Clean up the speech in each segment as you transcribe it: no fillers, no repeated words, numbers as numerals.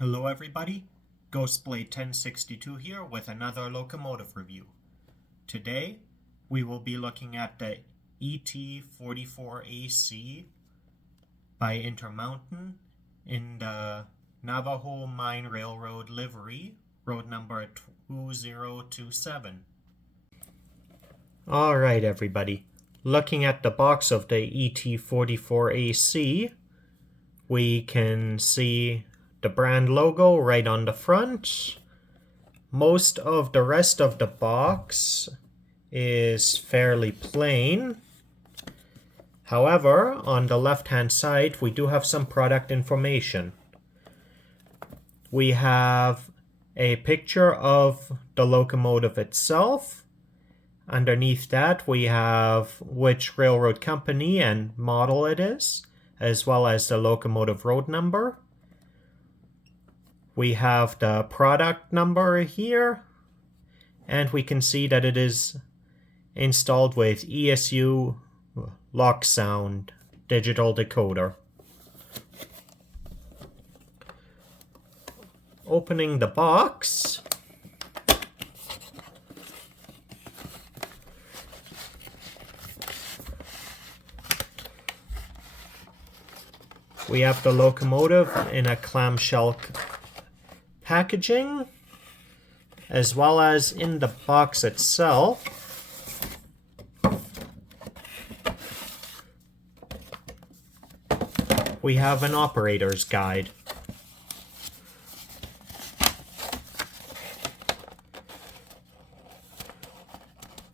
Hello everybody, Ghostblade 1062 here with another locomotive review. Today we will be looking at the ET44AC by InterMountain in the Navajo Mine Railroad livery, road number 2027. Alright everybody, looking at the box of the ET44AC, we can see the brand logo right on the front. Most of the rest of the box is fairly plain. However, on the left-hand side, we do have some product information. We have a picture of the locomotive itself. Underneath that, we have which railroad company and model it is, as well as the locomotive road number. We have the product number here, and we can see that it is installed with ESU lock sound digital decoder. Opening the box, we have the locomotive in a clamshell packaging, as well as in the box itself. We have an operator's guide.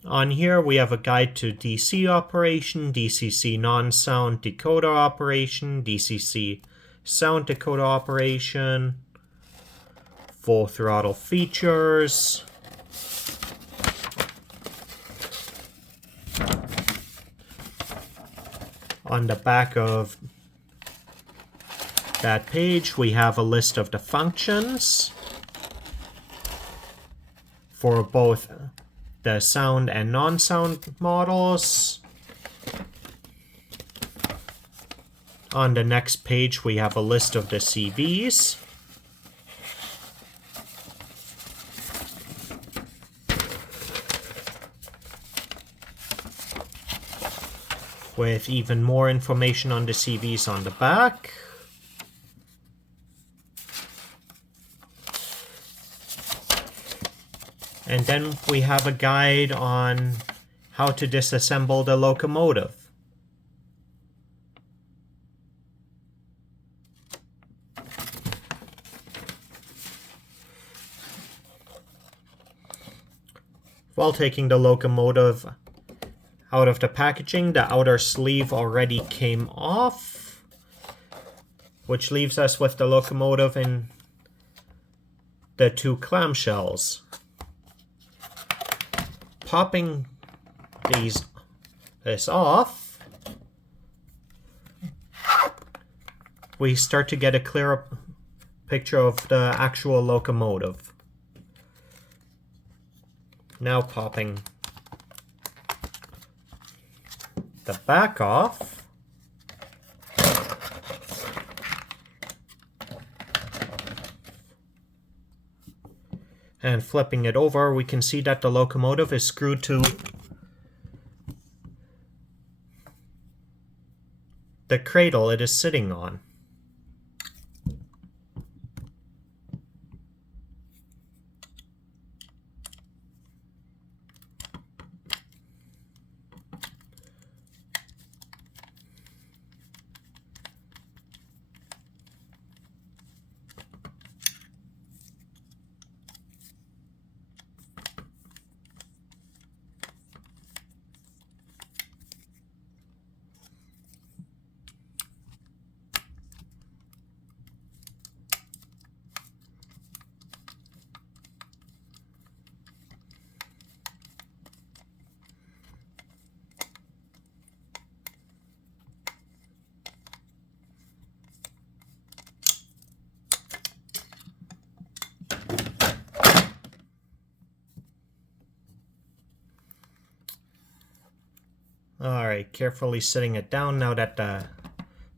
On here we have a guide to DC operation, DCC non-sound decoder operation, DCC sound decoder operation, full throttle features, on the back of that page we have a list of the functions for both the sound and non-sound models. On the next page we have a list of the CVs. With even more information on the CVs on the back. And then we have a guide on how to disassemble the locomotive. While taking the locomotive out of the packaging, the outer sleeve already came off, which leaves us with the locomotive in the two clamshells. Popping this off, we start to get a clearer picture of the actual locomotive. Now popping the back off, and flipping it over, we can see that the locomotive is screwed to the cradle it is sitting on. Alright, carefully sitting it down now that the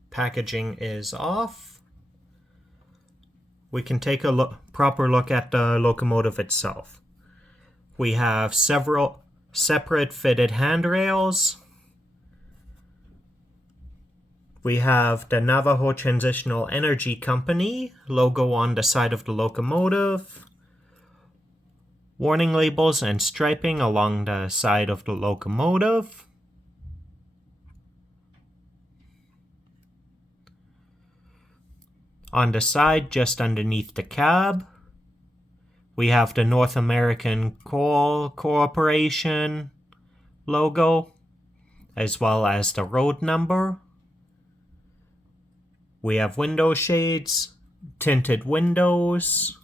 packaging is off. we can take a proper look at the locomotive itself. We have several separate fitted handrails. We have the Navajo Transitional Energy Company logo on the side of the locomotive. Warning labels and striping along the side of the locomotive. On the side, just underneath the cab, we have the North American Coal Corporation logo, as well as the road number. We have window shades, tinted windows,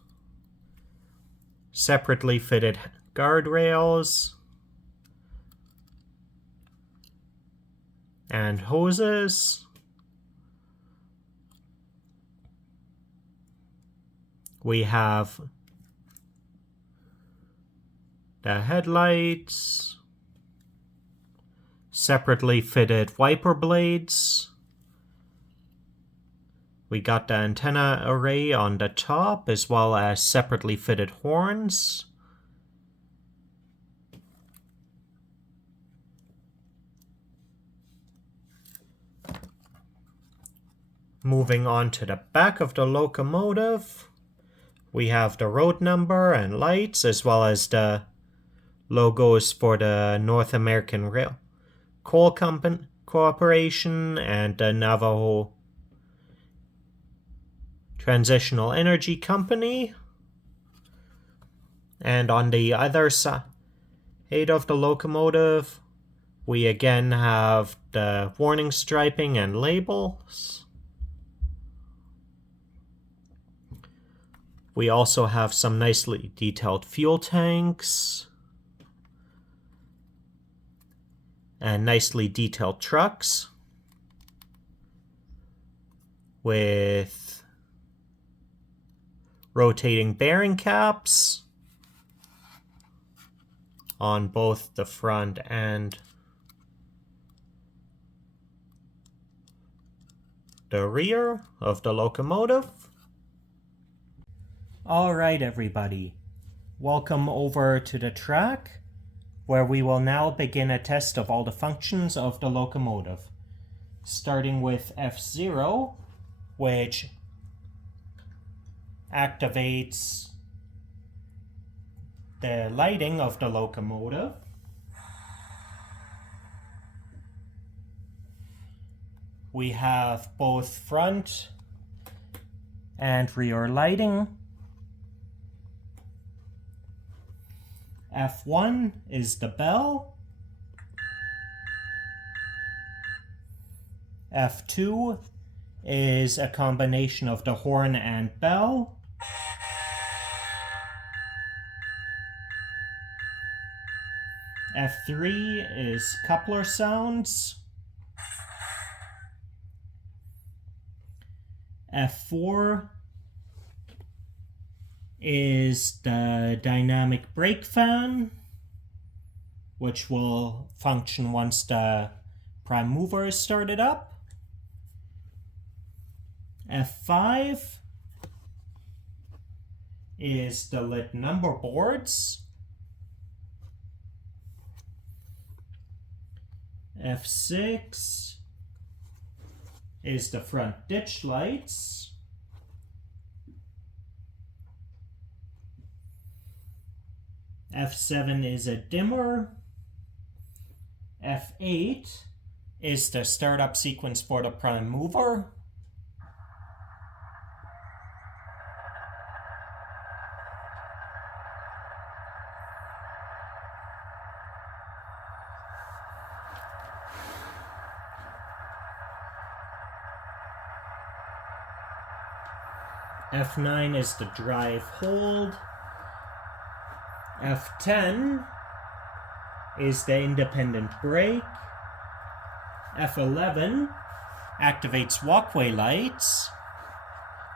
separately fitted guardrails, and hoses. We have the headlights, separately fitted wiper blades. We got the antenna array on the top, as well as separately fitted horns. Moving on to the back of the locomotive, we have the road number and lights, as well as the logos for the North American Coal Corporation and the Navajo Transitional Energy Company. And on the other side of the locomotive, we again have the warning striping and labels. We also have some nicely detailed fuel tanks and nicely detailed trucks with rotating bearing caps on both the front and the rear of the locomotive. Alright everybody, welcome over to the track, where we will now begin a test of all the functions of the locomotive. Starting with F0, which activates the lighting of the locomotive. We have both front and rear lighting. F1 is the bell. F2 is a combination of the horn and bell. F3 is coupler sounds. F4 is the dynamic brake fan, which will function once the prime mover is started up. F5 is the lit number boards. F6 is the front ditch lights. F7 is a dimmer. F8 is the startup sequence for the prime mover. F9 is the drive hold. F10 is the independent brake. F11 activates walkway lights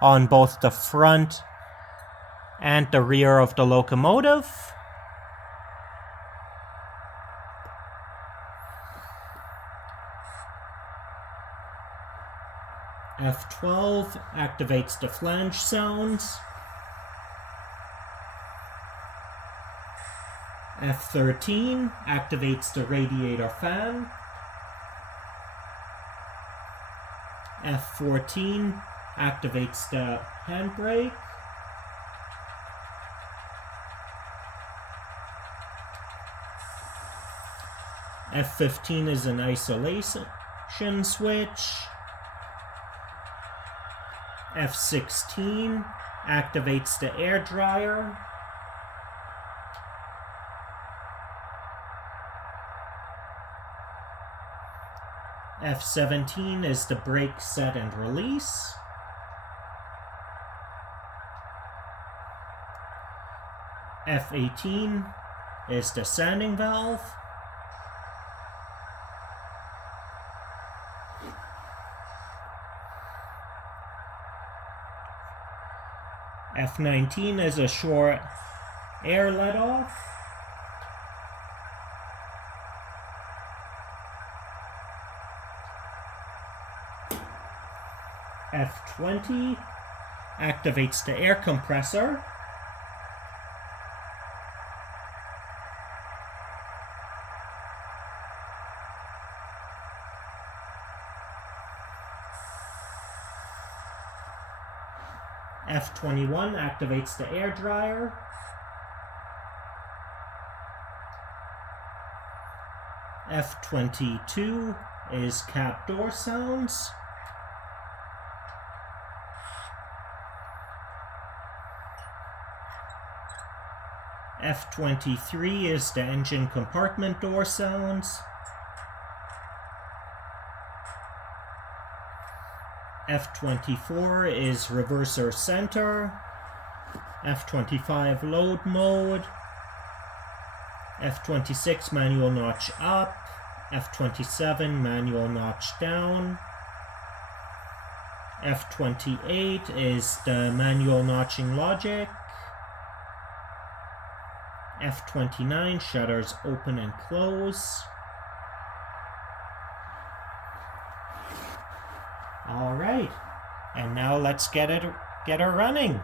on both the front and the rear of the locomotive. F12 F12 activates the flange sounds. F13 activates the radiator fan. F14 activates the handbrake. F15 is an isolation switch. F16 activates the air dryer. F17 is the brake set and release. F18 is the sanding valve. F19 is a short air let-off. F20 activates the air compressor. F21 activates the air dryer. F22 is cap door sounds. F23 is the engine compartment door sounds. F24 is reverser center. F25 load mode. F26 manual notch up. F27 manual notch down. F28 is the manual notching logic. F29 shutters open and close. All right, and now let's get her running.